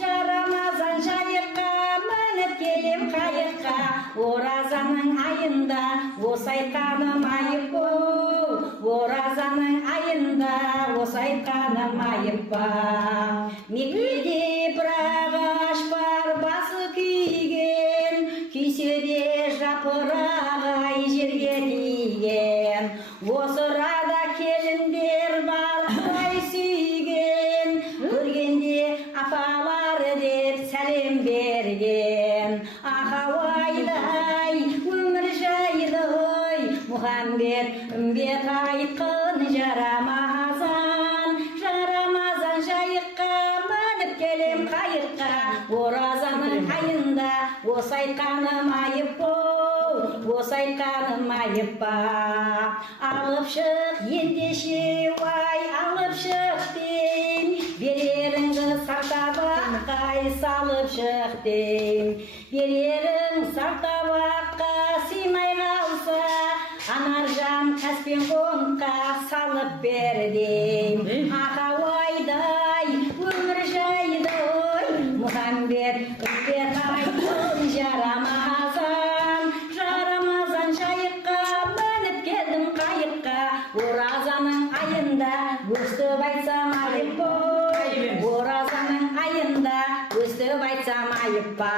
жарамазан жайыққа мініп келем қайыққа оразаның айында осы айтқаным айып бол оразаның айында осы айтқаным айып па меккеде бір ағаш бар басы күйген күйсе де жапырағы жерге тиген осы арада келіндер бар құдай сүйген көргенде апалар деп сәлем берген ахауайдай өмір жайды ой мұхаммед үмбет айтқын жарамазан жайыққа мініп келем қайыққа оразаның айында осы айтқаным айып бол осы айтқаным айып па алып шық ендеше ай алып шық дейм береріңді сартабаққа салып шық дейм берерің сартабаққа сыймай қалса анаржан каспен қонаққа салып бер дейм ахауайдай өмір жайды ой мұхаммед үмбет айтқын жарамазан жайыққа мініп келдім қайыққа оразаның айында өстіп айтсам айып қой оразаның айында өстіп айтсам айып па